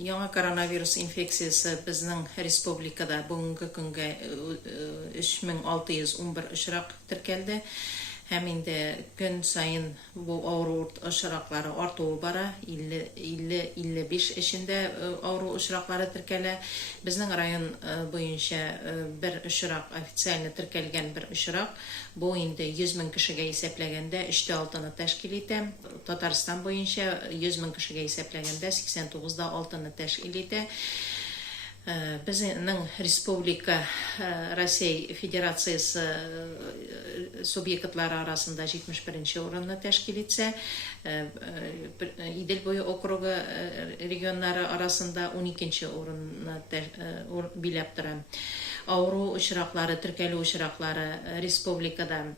Яңа коронавирус инфекциясы безнең республикада бүгенге көнгә 3611 очрак теркәлде. Һәм инде көн сайын бу авыру очраклары артуы бара. 50-55 эчендә авыру очраклары теркәлә. Безнең район буенча бер очрак официаль теркәлгән бер очрак. Бу инде 100 мең кешегә исәпләгәндә 3.6-ны тәшкил итә. Татарстан буенча 100 мең кешегә исәпләгәндә 89.6-ны тәшкил итә. Безнең республика Россия Федерациясы субъектлары арасында 71-нче урынны тәшкил итсә, Идел буе округы регионнары арасында 12-нче урынны биләп тора. Авыру очраклары, теркәлү очраклары республикада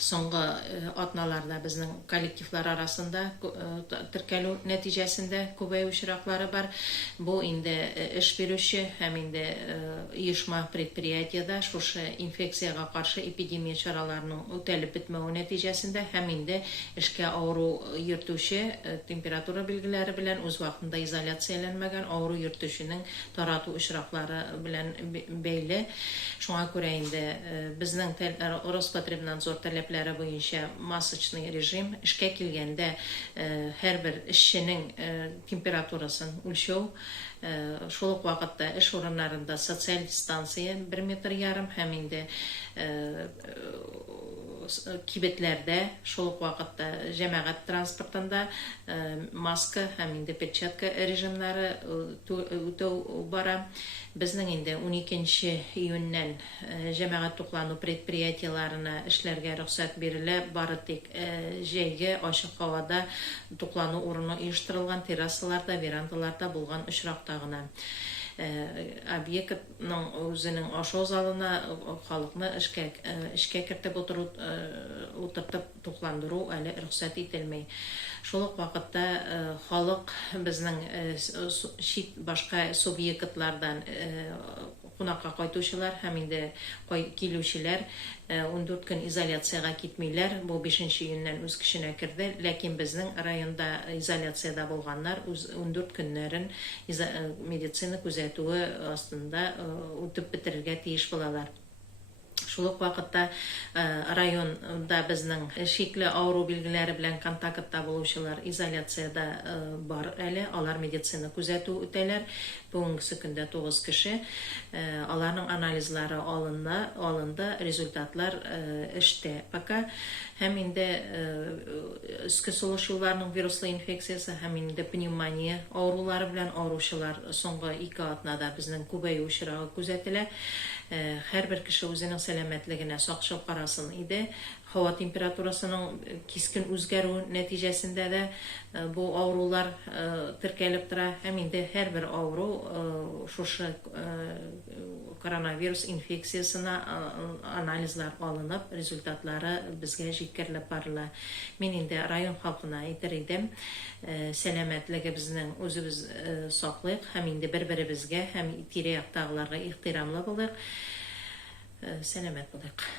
соңгы атналарда безнең коллективлар арасында теркәлү нәтиҗәсендә күбәю очраклары бар. Бу инде эш бирүче һәм инде оешма предприятиедә шушы инфекциягә каршы эпидемия чараларының үтәлеп бетмәү нәтиҗәсендә һәм инде эшкә авыру йөртүче температура билгеләре белән үз вакытында изоляцияләнмәгән авыру йөртүченең тарату очраклары белән бәйле. Шуңа күрә инде безнең Роспотребнадзор таләпләре буенча масочный режим эшкә килгәндә һәрбер эшченең температурасын үлчәү, шул ук вакытта эш урыннарында социаль дистанция 1,5 метр һәм инде кибетләрдә, шул ук вакытта җәмәгать транспортында маска һәм инде перчатка режимнары үтәү бара. Безнең инде 12 июньнән җәмәгать туклану предприятиеларына эшләргә рөхсәт бирелә. Бары тик җәйге ачык һавада туклану урыны оештырылган террасаларда, верандаларда булган очракта гына. Объектның үзенең ашау залына халыкны эшкә кертеп утыртып тукландыру әле рөхсәт ителмәй. Шул ук вакытта халык безнең чит башка субъектлардан кунакка кайтучылар һәм инде килүчеләр 14 көн изоляциягә китмиләр. Бу 5 июньнән үз көченә керде, ләкин безнең районда изоляциядә булганнар 14 көннәрен медицина күзәтүе астында үтеп бетерергә тиеш булалар. Шул ук вакытта районда безнең шикле авыру билгеләре белән контактта булучылар изоляциядә бар әле. Алар медицина күзәтү үтәләр. Бүгенге көндә 9 кеше. Аларның анализлары алынды, результатлар эштә пока. Һәм инде өске сулыш юлларының вируслы инфекциясы һәм инде пневмония авырулары белән авыручылар соңгы 2 атнада безнең күбәю очрагы күзәтелә. Һәрбер кеше үзенең сәламәтлегенә сакчылык карасын иде. Һава температурасының кискен үзгәрү нәтиҗәсендә дә бу авырулар теркәлеп тора. Һәм инде һәрбер авыру шушы коронавирус инфекциясына анализлар алынып, результатлары безгә җиткерелеп барыла. Мин инде район халкына әйтер идем, сәламәтлегебезнең үзебез саклыйк һәм инде бер-беребезгә һәм тирә-яктагыларга ихтирамлы булыйк. Сәламәт булыйк.